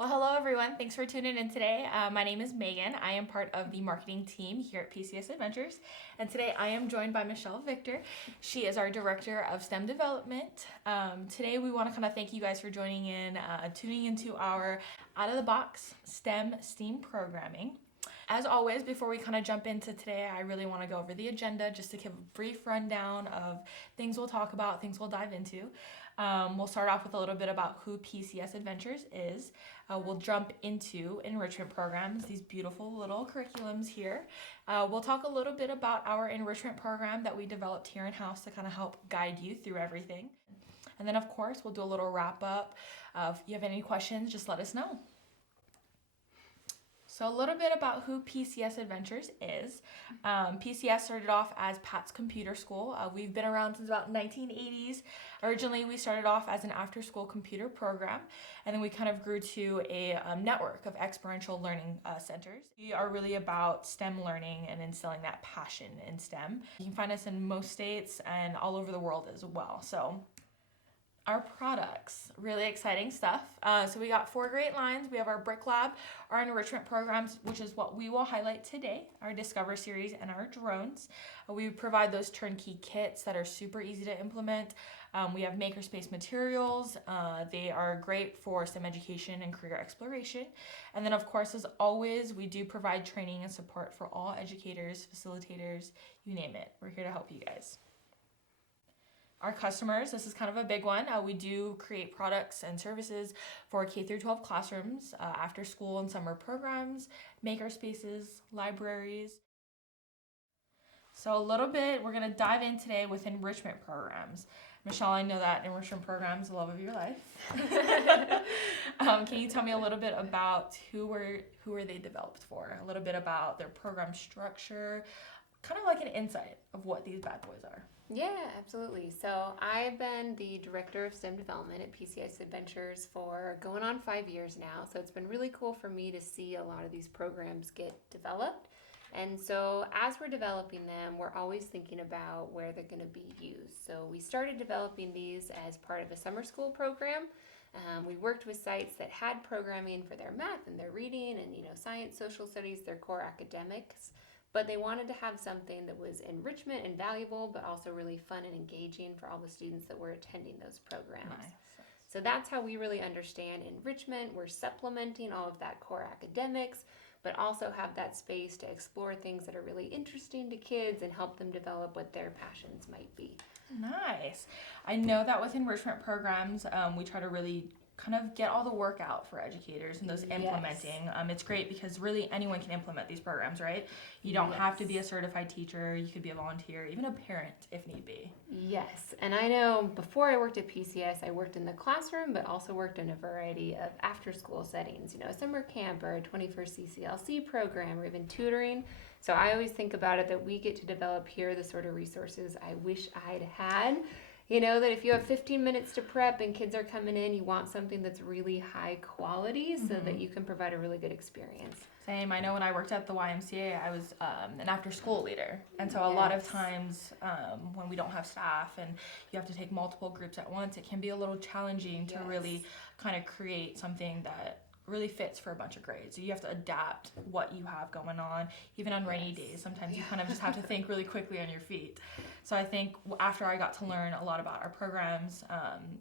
Well, hello everyone. Thanks for tuning in today. My name is Megan. I am part of the marketing team here at PCS Adventures. And today I am joined by Michelle Victor. She is our Director of STEM Development. Today we want to kind of thank you guys for joining in, tuning into our out-of-the-box STEAM programming. As always, before we kind of jump into today, I really want to go over the agenda just to give a brief rundown of things we'll talk about, things we'll dive into. We'll start off with a little bit about who PCS Adventures is. We'll jump into enrichment programs, these beautiful little curriculums here. We'll talk a little bit about our enrichment program that we developed here in-house to kind of help guide you through everything. And then, of course, we'll do a little wrap-up. If you have any questions, just let us know. So a little bit about who PCS Adventures is. PCS started off as Pat's Computer School. We've been around since about 1980s. Originally, we started off as an after-school computer program, and then we kind of grew to a network of experiential learning centers. We are really about STEM learning and instilling that passion in STEM. You can find us in most states and all over the world as well. So our products, really exciting stuff. So we got 4 great lines. We have our Brick Lab, our enrichment programs, which is what we will highlight today, our Discover series, and our drones. We provide those turnkey kits that are super easy to implement. We have makerspace materials. They are great for STEM education and career exploration. And then, of course, as always, we do provide training and support for all educators, facilitators, you name it. We're here to help you guys. Our customers, this is kind of a big one. We do create products and services for K-12 classrooms, after school and summer programs, maker spaces, libraries. So a little bit, we're gonna dive in today with enrichment programs. Michelle, I know that enrichment programs is the love of your life. Can you tell me a little bit about who were they developed for? A little bit about their program structure, kind of like an insight of what these bad boys are. Yeah, absolutely. So I've been the Director of STEM Development at PCS Adventures for going on 5 years now. So it's been really cool for me to see a lot of these programs get developed. And so as we're developing them, we're always thinking about where they're going to be used. So we started developing these as part of a summer school program. We worked with sites that had programming for their math and their reading and, science, social studies, their core academics. But they wanted to have something that was enrichment and valuable, but also really fun and engaging for all the students that were attending those programs. Nice. So that's how we really understand enrichment. We're supplementing all of that core academics, but also have that space to explore things that are really interesting to kids and help them develop what their passions might be. Nice. I know that with enrichment programs, we try to really kind of get all the work out for educators and those implementing. Yes. It's great because really anyone can implement these programs, right? You don't have to be a certified teacher. You could be a volunteer, even a parent if need be. Yes, and I know before I worked at PCS, I worked in the classroom, but also worked in a variety of after-school settings, a summer camp or a 21st CCLC program or even tutoring. So I always think about it that we get to develop here the sort of resources I wish I'd had. That if you have 15 minutes to prep and kids are coming in, you want something that's really high quality so that you can provide a really good experience. Same. I know when I worked at the YMCA, I was an after-school leader. And so a lot of times when we don't have staff and you have to take multiple groups at once, it can be a little challenging to really kind of create something that really fits for a bunch of grades. So you have to adapt what you have going on, even on rainy days. Sometimes you kind of just have to think really quickly on your feet. So I think after I got to learn a lot about our programs,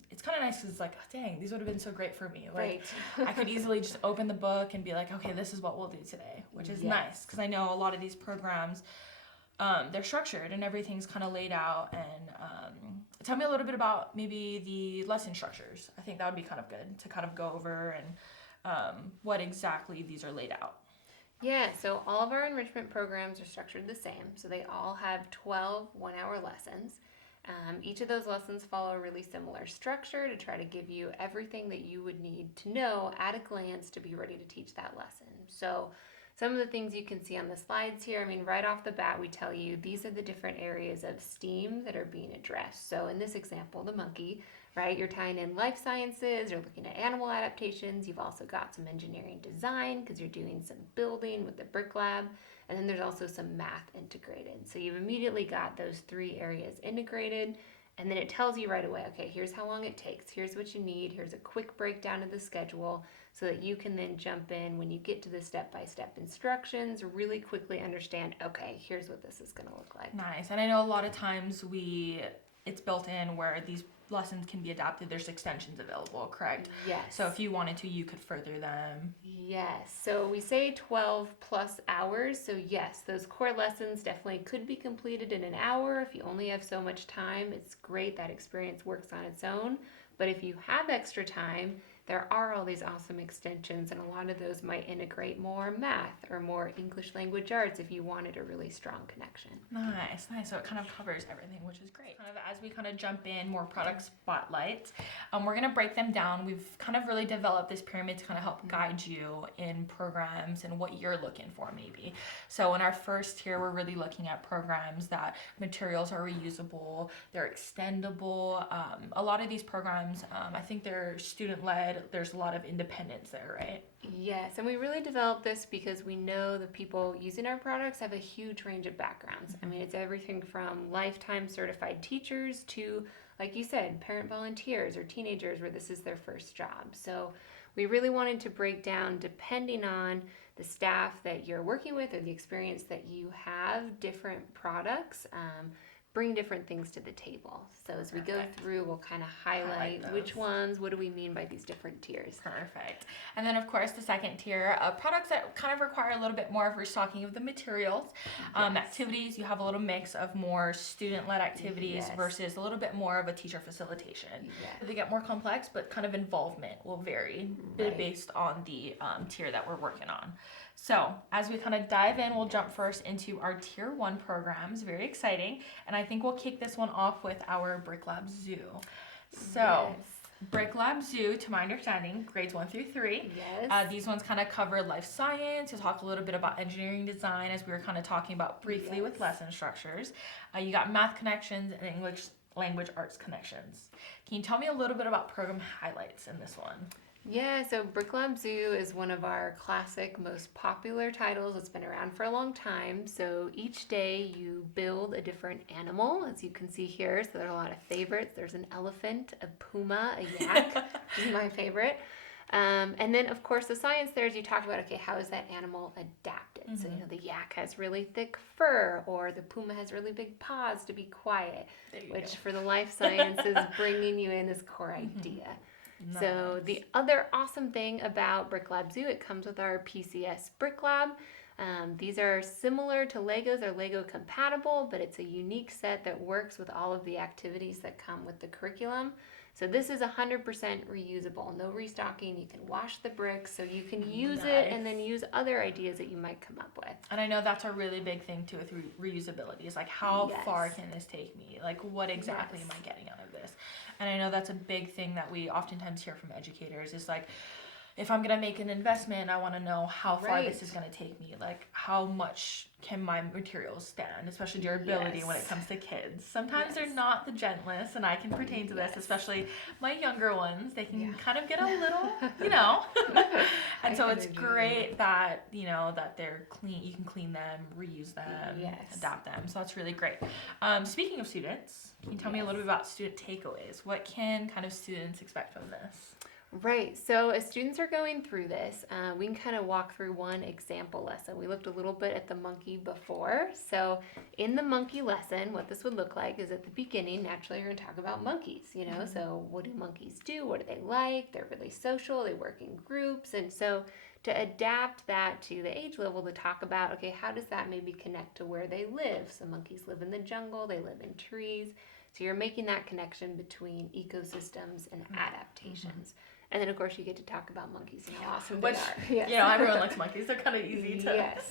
it's kind of nice because it's like, oh, dang, these would have been so great for me. Like I could easily just open the book and be like, okay, this is what we'll do today, which is nice because I know a lot of these programs, they're structured and everything's kind of laid out. And tell me a little bit about maybe the lesson structures. I think that would be kind of good to kind of go over and what exactly these are laid out. Yeah, so all of our enrichment programs are structured the same. So they all have 12 one-hour lessons. Each of those lessons follow a really similar structure to try to give you everything that you would need to know at a glance to be ready to teach that lesson. So some of the things you can see on the slides here, right off the bat, we tell you these are the different areas of STEAM that are being addressed. So in this example, the monkey, right? You're tying in life sciences, you're looking at animal adaptations, you've also got some engineering design because you're doing some building with the Brick Lab, and then there's also some math integrated. So you've immediately got those 3 areas integrated, And then it tells you right away, okay, here's how long it takes. Here's what you need. Here's a quick breakdown of the schedule so that you can then jump in when you get to the step-by-step instructions, really quickly understand, okay, here's what this is going to look like. Nice. And I know a lot of times it's built in where these lessons can be adapted. There's extensions available, correct? Yes. So if you wanted to, you could further them. Yes. So we say 12 plus hours. So yes, those core lessons definitely could be completed in an hour. If you only have so much time, it's great. That experience works on its own. But if you have extra time, there are all these awesome extensions, and a lot of those might integrate more math or more English language arts if you wanted a really strong connection. Nice. So it kind of covers everything, which is great. Kind of as we kind of jump in more product spotlights, we're going to break them down. We've kind of really developed this pyramid to kind of help guide you in programs and what you're looking for maybe. So in our first tier, we're really looking at programs that materials are reusable, they're extendable. A lot of these programs, I think they're student-led. There's a lot of independence there, right? Yes, and we really developed this because we know the people using our products have a huge range of backgrounds. I mean, it's everything from lifetime certified teachers to, like you said, parent volunteers or teenagers where this is their first job. So we really wanted to break down, depending on the staff that you're working with or the experience that you have, different products. Bring different things to the table. So as we go through, we'll kind of highlight which ones, what do we mean by these different tiers. Perfect. And then, of course, the second tier, products that kind of require a little bit more of restocking of the materials. Activities, you have a little mix of more student-led activities versus a little bit more of a teacher facilitation. They get more complex, but kind of involvement will vary based on the tier that we're working on. So as we kind of dive in, we'll jump first into our Tier 1 programs. Very exciting. And I think we'll kick this one off with our Brick Lab Zoo. So Brick Lab Zoo, to my understanding, grades 1 through 3. Yes. These ones kind of cover life science. You'll talk a little bit about engineering design, as we were kind of talking about briefly with lesson structures. You got math connections and English language arts connections. Can you tell me a little bit about program highlights in this one? Yeah, so Brick Lab Zoo is one of our classic, most popular titles. It's been around for a long time. So each day you build a different animal, as you can see here. So there are a lot of favorites. There's an elephant, a puma, a yak, which is my favorite. And then, of course, the science there is you talk about, okay, how is that animal adapted? So, the yak has really thick fur, or the puma has really big paws to be quiet, which for the life science is bringing you in this core idea. Nice. So the other awesome thing about Brick Lab Zoo, it comes with our PCS Brick Lab. These are similar to Legos. They're Lego compatible, but it's a unique set that works with all of the activities that come with the curriculum. So this is 100% reusable. No restocking. You can wash the bricks, so you can use it and then use other ideas that you might come up with. And I know that's a really big thing too with reusability. Is like, how far can this take me? Like, what exactly am I getting out of this? And I know that's a big thing that we oftentimes hear from educators is like, if I'm going to make an investment, I want to know how far this is going to take me. Like, how much can my materials stand, especially durability when it comes to kids. Sometimes they're not the gentlest, and I can pertain to this, especially my younger ones. They can kind of get a little, And so it's great that, that they're clean. You can clean them, reuse them, adapt them. So that's really great. Speaking of students, can you tell me a little bit about student takeaways? What can kind of students expect from this? Right, so as students are going through this, we can kind of walk through one example lesson. We looked a little bit at the monkey before. So in the monkey lesson, what this would look like is at the beginning, naturally, you're going to talk about monkeys, So what do monkeys do? What do they like? They're really social. They work in groups. And so to adapt that to the age level to talk about, okay, how does that maybe connect to where they live? So monkeys live in the jungle. They live in trees. So you're making that connection between ecosystems and adaptations. And then, of course, you get to talk about monkeys and how awesome they are. Everyone likes monkeys. They're kind of easy to... Yes.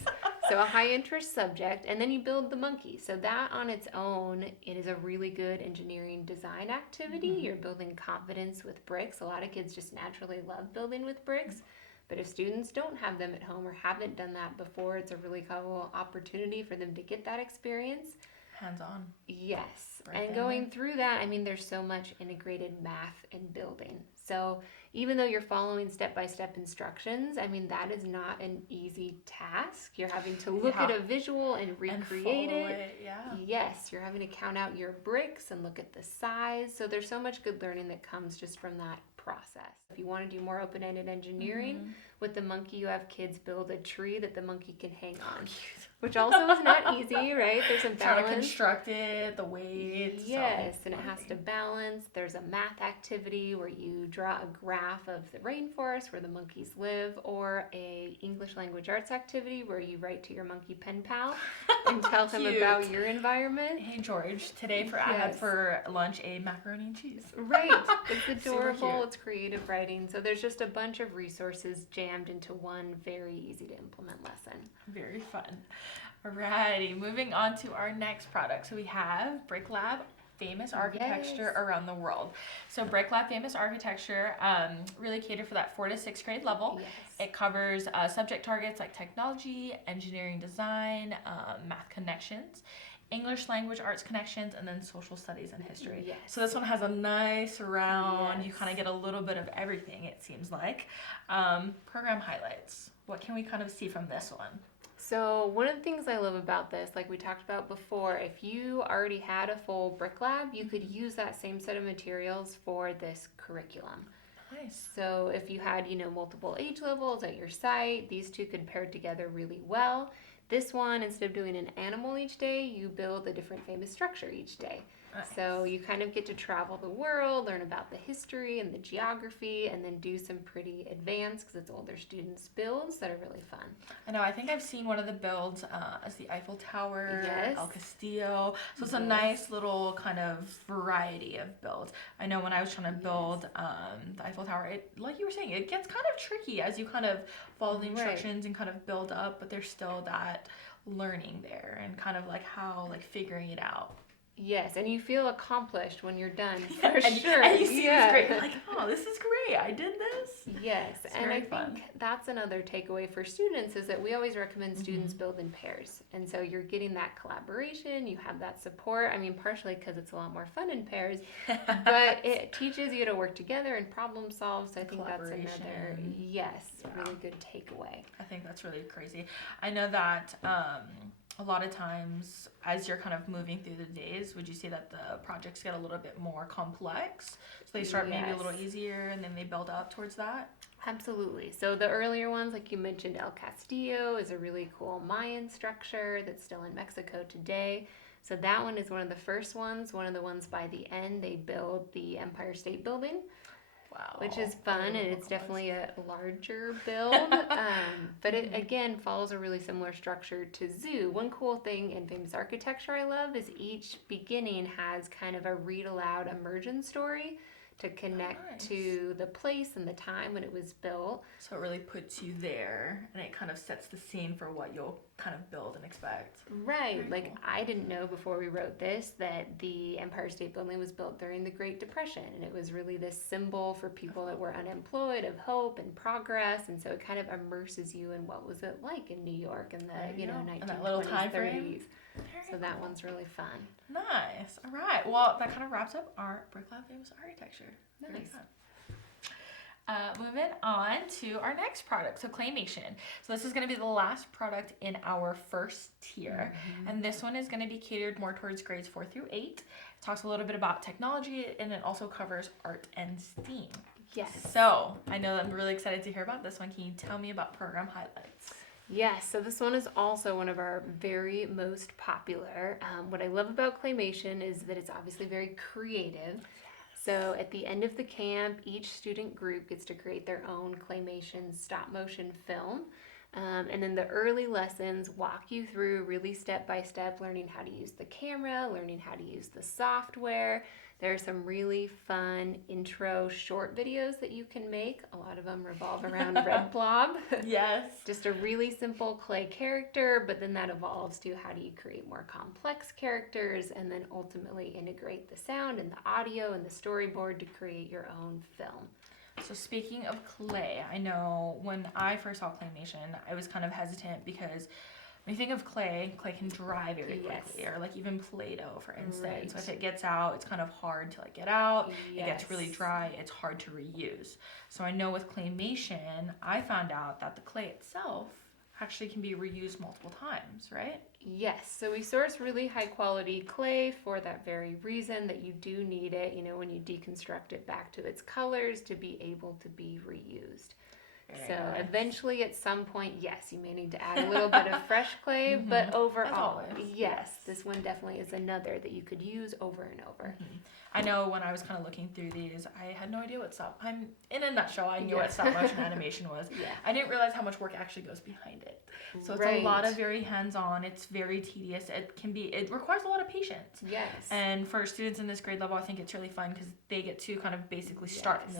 So a high-interest subject, and then you build the monkey. So that on its own, it is a really good engineering design activity. You're building confidence with bricks. A lot of kids just naturally love building with bricks. But if students don't have them at home or haven't done that before, it's a really cool opportunity for them to get that experience. Hands-on. Yes. And going through that, there's so much integrated math and building. So even though you're following step-by-step instructions, I mean, that is not an easy task. You're having to look at a visual and recreate it. Yeah. Yes, you're having to count out your bricks and look at the size. So there's so much good learning that comes just from that process. If you want to do more open-ended engineering, with the monkey, you have kids build a tree that the monkey can hang on, which also is not easy, right? There's a balance. Trying to construct it, the weights. Yes, and it has to balance. There's a math activity where you draw a graph of the rainforest where the monkeys live, or a English language arts activity where you write to your monkey pen pal and tell him about your environment. Hey George, today I had for lunch a macaroni and cheese. Right, it's adorable. It's creative writing. So there's just a bunch of resources jammed into one very easy to implement lesson. Very fun. Alrighty, moving on to our next product. So we have Brick Lab Famous Architecture Around the World. So Brick Lab Famous Architecture really cater for that 4th to 6th grade level. Yes. It covers subject targets like technology, engineering design, math connections, English language arts connections, and then social studies and history. Yes. So this one has a nice round, you kind of get a little bit of everything, it seems like. Program highlights. What can we kind of see from this one? So one of the things I love about this, like we talked about before, if you already had a full brick lab, you could use that same set of materials for this curriculum. Nice. So if you had, multiple age levels at your site, these two could pair together really well. This one, instead of doing an animal each day, you build a different famous structure each day. Nice. So you kind of get to travel the world, learn about the history and the geography, and then do some pretty advanced, because it's older students' builds that are really fun. I know, I think I've seen one of the builds as the Eiffel Tower, Yes. El Castillo. So it's a nice little kind of variety of builds. I know when I was trying to build the Eiffel Tower, it, like you were saying, it gets kind of tricky as you kind of follow the instructions and kind of build up, but there's still that learning there and kind of like figuring it out. Yes, and you feel accomplished when you're done, for and, sure. And you see this great, you're like, oh, this is great, I did this. Yes, It's and very I fun. think that's another takeaway for students, is that we always recommend students build in pairs. And so you're getting that collaboration, you have that support. I mean, partially because it's a lot more fun in pairs, but it teaches you to work together and problem solve. So I think that's another, really good takeaway. I think that's really crazy. I know that a lot of times as you're kind of moving through the days, would you say that the projects get a little bit more complex? So they start maybe a little easier and then they build up towards that? Absolutely. So the earlier ones, like you mentioned, El Castillo is a really cool Mayan structure that's still in Mexico today. So that one is one of the first ones. One of the ones by the end, they build the Empire State Building. Wow. Which is fun, and it's definitely a larger build, but it again follows a really similar structure to Zoo. One cool thing in famous architecture I love is each beginning has kind of a read aloud immersion story to connect to the place and the time when it was built. So it really puts you there, and it kind of sets the scene for what you'll kind of build and expect. Right. Very like cool. I didn't know before we wrote this that the Empire State Building was built during the Great Depression, and it was really this symbol for people that were unemployed, of hope and progress, and so it kind of immerses you in what was it like in New York in the 1920s, 30s. So that one's really fun. Nice. All right. Well, that kind of wraps up our Brick Lab Famous Architecture. Very Nice. fun. Moving on to our next product, so Claymation. So this is going to be the last product in our first tier, and this one is going to be catered more towards grades 4 through 8. It talks a little bit about technology, and it also covers art and STEAM. Yes. So I know that I'm really excited to hear about this one. Can you tell me about program highlights? Yes, so this one is also one of our very most popular. What I love about Claymation is that it's obviously very creative. So at the end of the camp, each student group gets to create their own Claymation stop motion film. And then the early lessons walk you through really step by step, learning how to use the camera, learning how to use the software. There are some really fun intro short videos that you can make. A lot of them revolve around Red Blob. Yes. Just a really simple clay character, but then that evolves to how do you create more complex characters, and then ultimately integrate the sound and the audio and the storyboard to create your own film. So speaking of clay, I know when I first saw Claymation, I was kind of hesitant because when you think of clay can dry very Yes. quickly, or like even Play-Doh, for instance. Right. So if it gets out, it's kind of hard to like get out. Yes. It gets really dry. It's hard to reuse. So I know with Claymation, I found out that the clay itself actually can be reused multiple times, right? Yes, so we source really high quality clay for that very reason, that you do need it, when you deconstruct it back to its colors, to be able to be reused. Very So nice. eventually at some point, yes, you may need to add a little bit of fresh clay, but overall, always. yes, this one definitely is another that you could use over and over. I know when I was kind of looking through these, I had no idea what I'm in a nutshell, I knew Yeah. what stop motion animation was. Yeah. I didn't realize how much work actually goes behind it. So it's Right. a lot of very hands-on. It's very tedious. It requires a lot of patience. Yes. And for students in this grade level, I think it's really fun because they get to kind of basically start from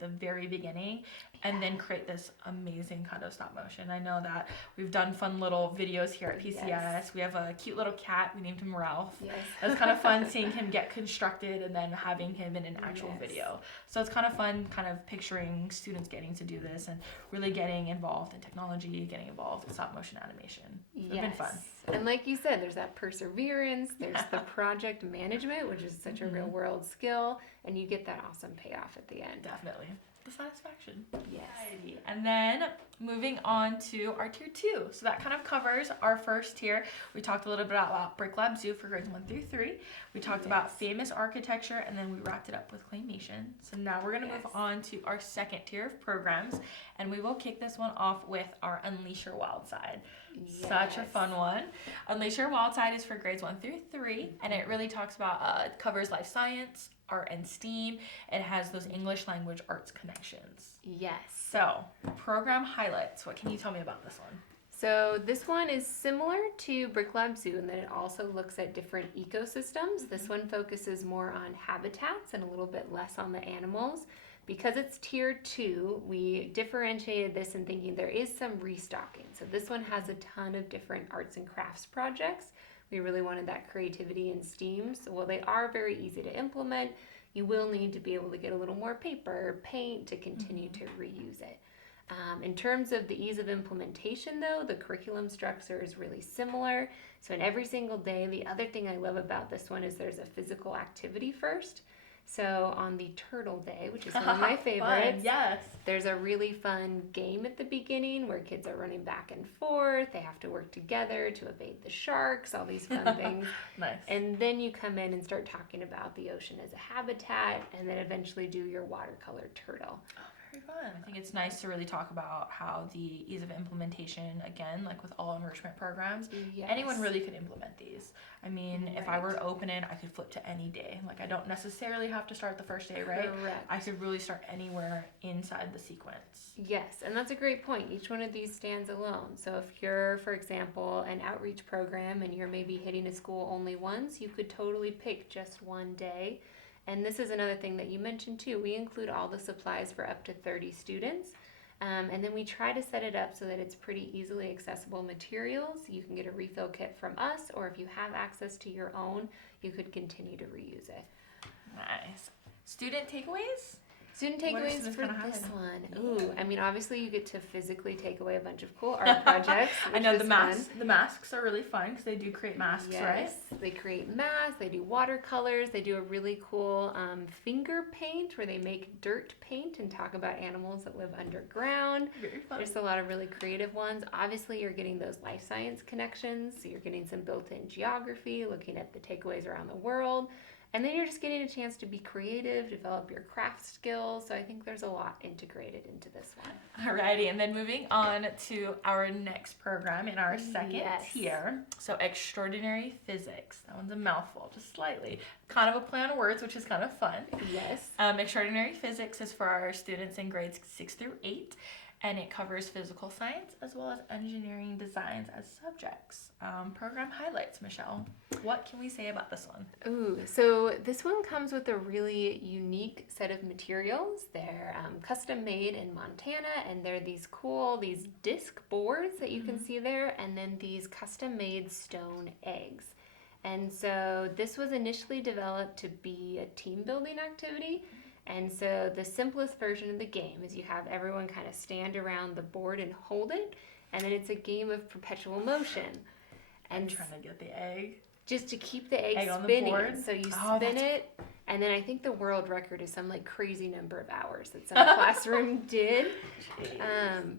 the very beginning and then create this amazing kind of stop motion. I know that we've done fun little videos here at PCS. Yes. We have a cute little cat. We named him Ralph. Yes. It was kind of fun seeing him get constructed and then having him in an actual Yes. video. So it's kind of fun kind of picturing students getting to do this and really getting involved in technology, getting involved in stop motion animation. So it's been fun. And like you said, there's that perseverance, there's the project management, which is such a real world skill, and you get that awesome payoff at the end. Definitely. The satisfaction. Yes. Alrighty. And then moving on to our tier 2. So that kind of covers our first tier. We talked a little bit about Brick Lab Zoo for grades 1 through 3. We talked about famous architecture, and then we wrapped it up with claymation. So now we're going to move on to our second tier of programs, and we will kick this one off with our Unleash Your Wild Side. Such a fun one. Unleash Your Wild Side is for grades 1 through 3, and it really talks about, it covers life science, art and STEAM. It has those English language arts connections. Yes. So, program highlights. What can you tell me about this one? So this one is similar to Brick Lab Zoo in that it also looks at different ecosystems. This one focuses more on habitats and a little bit less on the animals. Because it's tier 2, we differentiated this in thinking there is some restocking. So this one has a ton of different arts and crafts projects. We really wanted that creativity and STEAM. So while they are very easy to implement, you will need to be able to get a little more paper, paint to continue to reuse it. In terms of the ease of implementation though, the curriculum structure is really similar. So in every single day, the other thing I love about this one is there's a physical activity first. So on the turtle day, which is one of my favorites, Fun, yes. there's a really fun game at the beginning where kids are running back and forth. They have to work together to evade the sharks, all these fun things. Nice. And then you come in and start talking about the ocean as a habitat, and then eventually do your watercolor turtle. Very fun. I think it's nice to really talk about how the ease of implementation, again, like with all enrichment programs, anyone really could implement these. I mean, if I were to open it, I could flip to any day. Like, I don't necessarily have to start the first day, right? Correct. I could really start anywhere inside the sequence. Yes, and that's a great point. Each one of these stands alone. So if you're, for example, an outreach program and you're maybe hitting a school only once, you could totally pick just one day. And this is another thing that you mentioned too. We include all the supplies for up to 30 students. And then we try to set it up so that it's pretty easily accessible materials. You can get a refill kit from us, or if you have access to your own, you could continue to reuse it. Nice. Student takeaways? Student What are takeaways students for gonna this highlight? one. Ooh, I mean, obviously you get to physically take away a bunch of cool art projects. I know which the is masks. fun. The masks are really fun because they do create masks, right? Yes, they create masks, they do watercolors, they do a really cool finger paint where they make dirt paint and talk about animals that live underground. Very fun. There's a lot of really creative ones. Obviously, you're getting those life science connections, so you're getting some built-in geography, looking at the takeaways around the world. And then you're just getting a chance to be creative, develop your craft skills. So I think there's a lot integrated into this one. Alrighty, and then moving on to our next program in our second tier. So extraordinary physics. That one's a mouthful, just slightly. Kind of a play on words, which is kind of fun. Yes. Extraordinary physics is for our students in grades 6 through 8. And it covers physical science as well as engineering designs as subjects. Program highlights, Michelle. What can we say about this one? Ooh, so this one comes with a really unique set of materials. They're custom made in Montana, and they're these disc boards that you can see there, and then these custom made stone eggs. And so this was initially developed to be a team building activity. And so the simplest version of the game is you have everyone kind of stand around the board and hold it. and then it's a game of perpetual motion. I'm And trying to get the egg. just to keep the egg On the spinning. board? So you Oh, spin that's- it, and then I think the world record is some like crazy number of hours that some classroom did.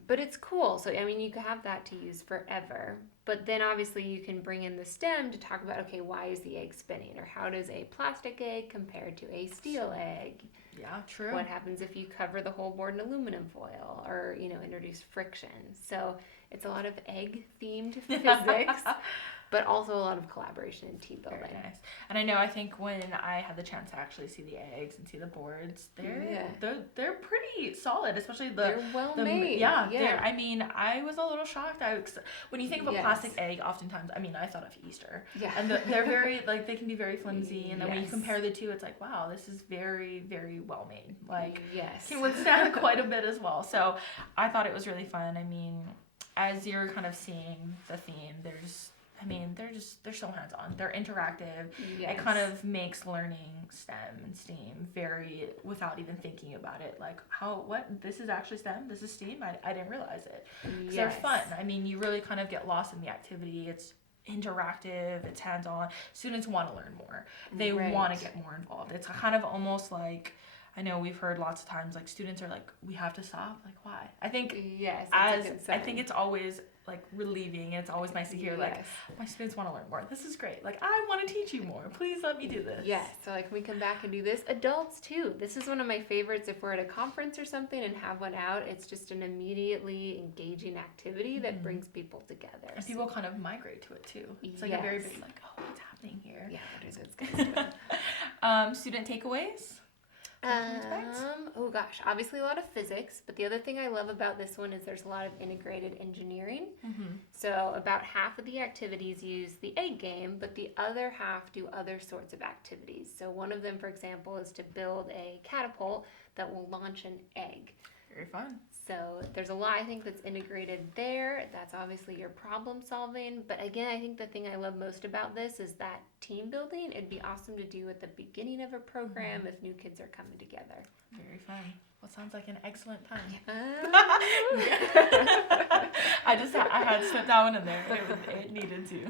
But it's cool. So I mean, you could have that to use forever. But then obviously you can bring in the STEM to talk about, okay, why is the egg spinning, or how does a plastic egg compare to a steel egg? Yeah, true. What happens if you cover the whole board in aluminum foil, or introduce friction? So it's a lot of egg themed physics. But also a lot of collaboration and team building. Very nice. And I think when I had the chance to actually see the eggs and see the boards, they're pretty solid, especially they're well made. Yeah. I mean, I was a little shocked. When you think of a plastic egg, oftentimes, I mean, I thought of Easter. Yeah. And they're very, like, they can be very flimsy. And then when you Yes. compare the two, it's like, wow, this is very, very well made. Like, yes. can withstand quite a bit as well. So I thought it was really fun. I mean, as you're kind of seeing the theme, they're so hands-on. They're interactive. Yes. It kind of makes learning STEM and STEAM very, without even thinking about it, like, this is actually STEM, this is STEAM, I didn't realize it. Because they're fun. I mean, you really kind of get lost in the activity. It's interactive, it's hands-on. Students want to learn more. They want to get more involved. It's kind of almost like, I know we've heard lots of times, like, students are like, we have to stop, like, why? I think I think it's always like relieving, and it's always nice to hear like, my students want to learn more. This is great. Like, I want to teach you more. Please let me do this. Yes. So like, we come back and do this. Adults too. This is one of my favorites. If we're at a conference or something and have one out, it's just an immediately engaging activity that brings people together. And people kind of migrate to it too. It's like a very big, like, oh, what's happening here? Yeah, what is it? It's good. Student takeaways? Oh gosh, obviously a lot of physics, but the other thing I love about this one is there's a lot of integrated engineering. So about half of the activities use the egg game, but the other half do other sorts of activities. So one of them, for example, is to build a catapult that will launch an egg. Very fun. So there's a lot, I think, that's integrated there. That's obviously your problem solving. But again, I think the thing I love most about this is that team building. It'd be awesome to do at the beginning of a program if new kids are coming together. Very fun. Well, sounds like an excellent time. I had to slip that one in there. It needed to.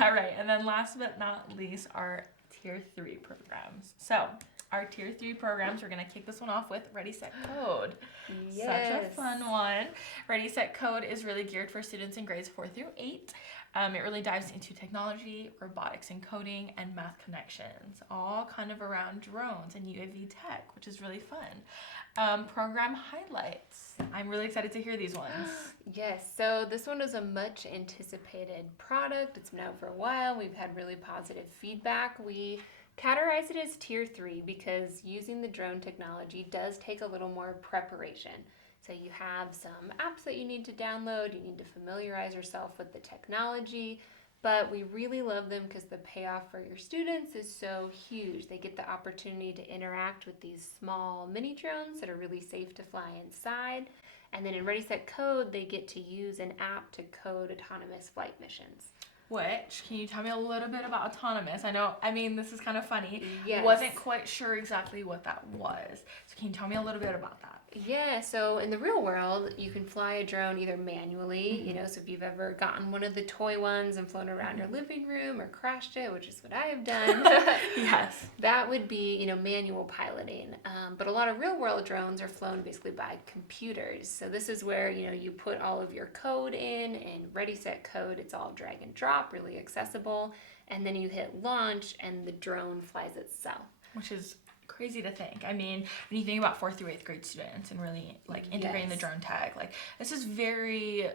All right. And then last but not least, our Tier 3 programs. So our Tier 3 programs, we're going to kick this one off with Ready, Set, Code. Yes. Such a fun one. Ready, Set, Code is really geared for students in grades 4 through 8. It really dives into technology, robotics and coding, and math connections, all kind of around drones and UAV tech, which is really fun. Program highlights. I'm really excited to hear these ones. Yes, so this one is a much anticipated product. It's been out for a while. We've had really positive feedback. We categorize it as Tier 3 because using the drone technology does take a little more preparation. So you have some apps that you need to download, you need to familiarize yourself with the technology, but we really love them because the payoff for your students is so huge. They get the opportunity to interact with these small mini drones that are really safe to fly inside. And then in Ready, Set, Code, they get to use an app to code autonomous flight missions. Which, can you tell me a little bit about autonomous? This is kind of funny. Yes. Wasn't quite sure exactly what that was. So can you tell me a little bit about that? Yeah, so in the real world, you can fly a drone either manually, so if you've ever gotten one of the toy ones and flown around your living room or crashed it, which is what I have done. Yes. That would be, manual piloting. But a lot of real world drones are flown basically by computers. So this is where, you put all of your code in Ready, Set, Code. It's all drag and drop, really accessible. And then you hit launch and the drone flies itself. Which is crazy to think. I mean, when you think about 4th through 8th grade students and really like integrating the drone tech, like this is very,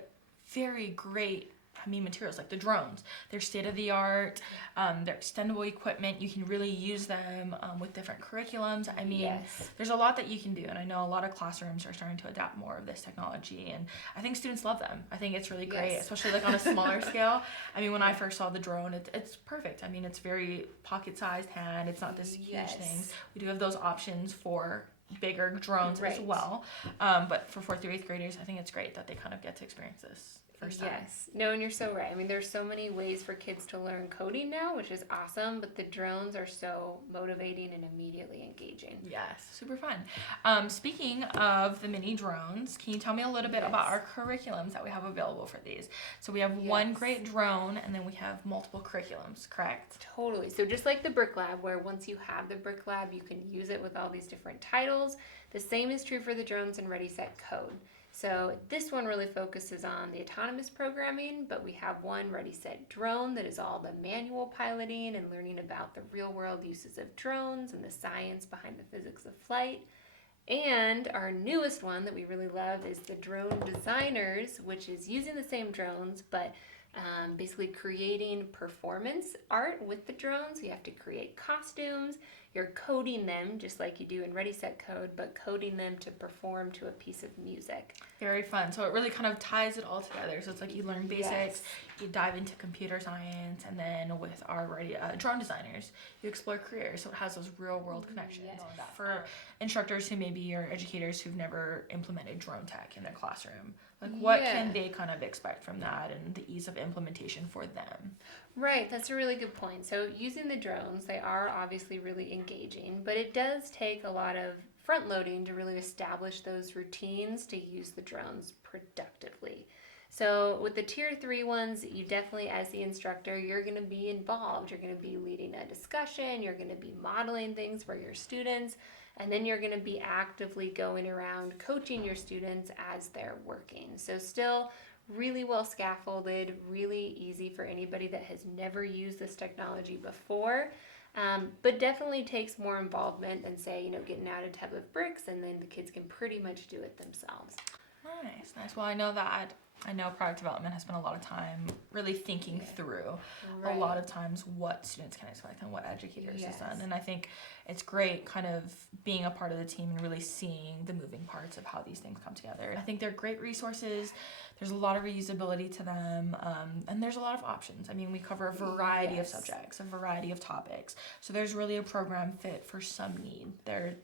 very great. Materials like the drones, they're state-of-the-art, they're extendable equipment. You can really use them with different curriculums. There's a lot that you can do, and I know a lot of classrooms are starting to adapt more of this technology, and I think students love them. I think it's really great, especially like on a smaller scale. When I first saw the drone, it's perfect. It's very pocket-sized hand. It's not this huge thing. We do have those options for bigger drones as well, but for 4th through 8th graders, I think it's great that they kind of get to experience this. first time. Yes. No, and you're so right. I mean, there's so many ways for kids to learn coding now, which is awesome, but the drones are so motivating and immediately engaging. Yes, super fun. Speaking of the mini drones, can you tell me a little bit about our curriculums that we have available for these? So we have one great drone, and then we have multiple curriculums, correct? Totally. So just like the Brick Lab, where once you have the Brick Lab, you can use it with all these different titles. The same is true for the drones and Ready, Set, Code. So this one really focuses on the autonomous programming, but we have one Ready, Set, Drone that is all the manual piloting and learning about the real world uses of drones and the science behind the physics of flight. And our newest one that we really love is the Drone Designers, which is using the same drones, but basically creating performance art with the drones. You have to create costumes. You're coding them just like you do in Ready, Set, Code, but coding them to perform to a piece of music. Very fun. So it really kind of ties it all together. So it's like you learn basics, you dive into computer science, and then with our drone designers, you explore careers. So it has those real world connections. For instructors who maybe are educators who've never implemented drone tech in their classroom, like what can they kind of expect from that and the ease of implementation for them? Right, that's a really good point. So using the drones, they are obviously really engaging, but it does take a lot of front loading to really establish those routines to use the drones productively. So with the tier 3 ones, you definitely, as the instructor, you're going to be involved. You're going to be leading a discussion. You're going to be modeling things for your students. And then you're going to be actively going around coaching your students as they're working. So still really well scaffolded, really easy for anybody that has never used this technology before. But definitely takes more involvement than, say, getting out a tub of bricks, and then the kids can pretty much do it themselves. Nice. Well, I know product development has spent a lot of time really thinking through a lot of times what students can expect and what educators has done. And I think it's great kind of being a part of the team and really seeing the moving parts of how these things come together. I think they're great resources. There's a lot of reusability to them, and there's a lot of options. I mean, we cover a variety of subjects, a variety of topics. So there's really a program fit for some need. There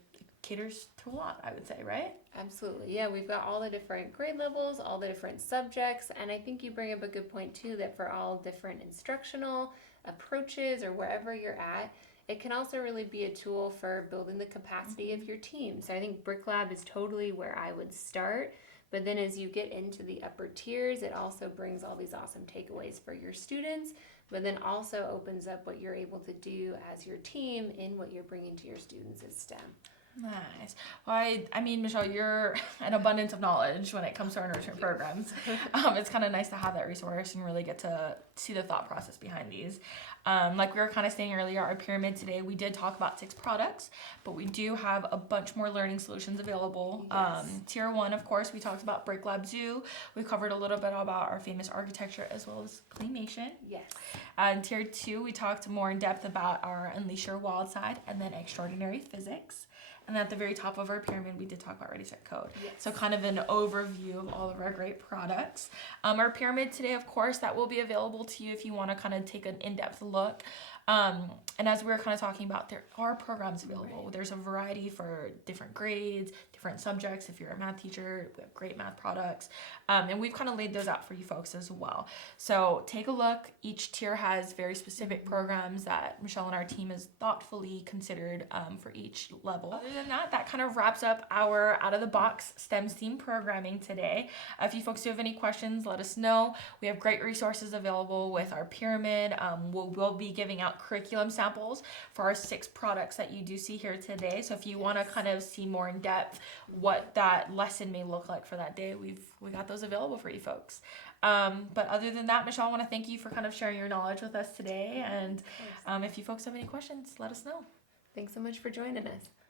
caters to a lot, I would say, right? Absolutely. Yeah, we've got all the different grade levels, all the different subjects, and I think you bring up a good point too, that for all different instructional approaches or wherever you're at, it can also really be a tool for building the capacity of your team. So I think Brick Lab is totally where I would start. But then as you get into the upper tiers, it also brings all these awesome takeaways for your students, but then also opens up what you're able to do as your team in what you're bringing to your students as STEM. Nice. Well, I mean, Michelle, you're an abundance of knowledge when it comes to our enrichment programs. It's kind of nice to have that resource and really get to see the thought process behind these. Like we were kind of saying earlier, our pyramid today, we did talk about 6 products, but we do have a bunch more learning solutions available. Tier 1, of course, we talked about Break Lab Zoo. We covered a little bit about our famous architecture as well as Claymation. Tier 2, we talked more in depth about our Unleash Your Wild Side and then Extraordinary Physics. And at the very top of our pyramid, we did talk about Ready, Set, Code. So kind of an overview of all of our great products. Our pyramid today, of course, that will be available to you if you want to kind of take an in-depth look. And as we were kind of talking about, there are programs available. There's a variety for different grades, different subjects. If you're a math teacher, we have great math products. And we've kind of laid those out for you folks as well. So take a look. Each tier has very specific programs that Michelle and our team has thoughtfully considered for each level. Other than that, that kind of wraps up our out-of-the-box STEM theme programming today. If you folks do have any questions, let us know. We have great resources available with our pyramid. We'll be giving out curriculum samples for our 6 products that you do see here today. So if you want to kind of see more in depth what that lesson may look like for that day, we got those available for you folks. But other than that, Michelle, I want to thank you for kind of sharing your knowledge with us today. And if you folks have any questions, let us know. Thanks so much for joining us.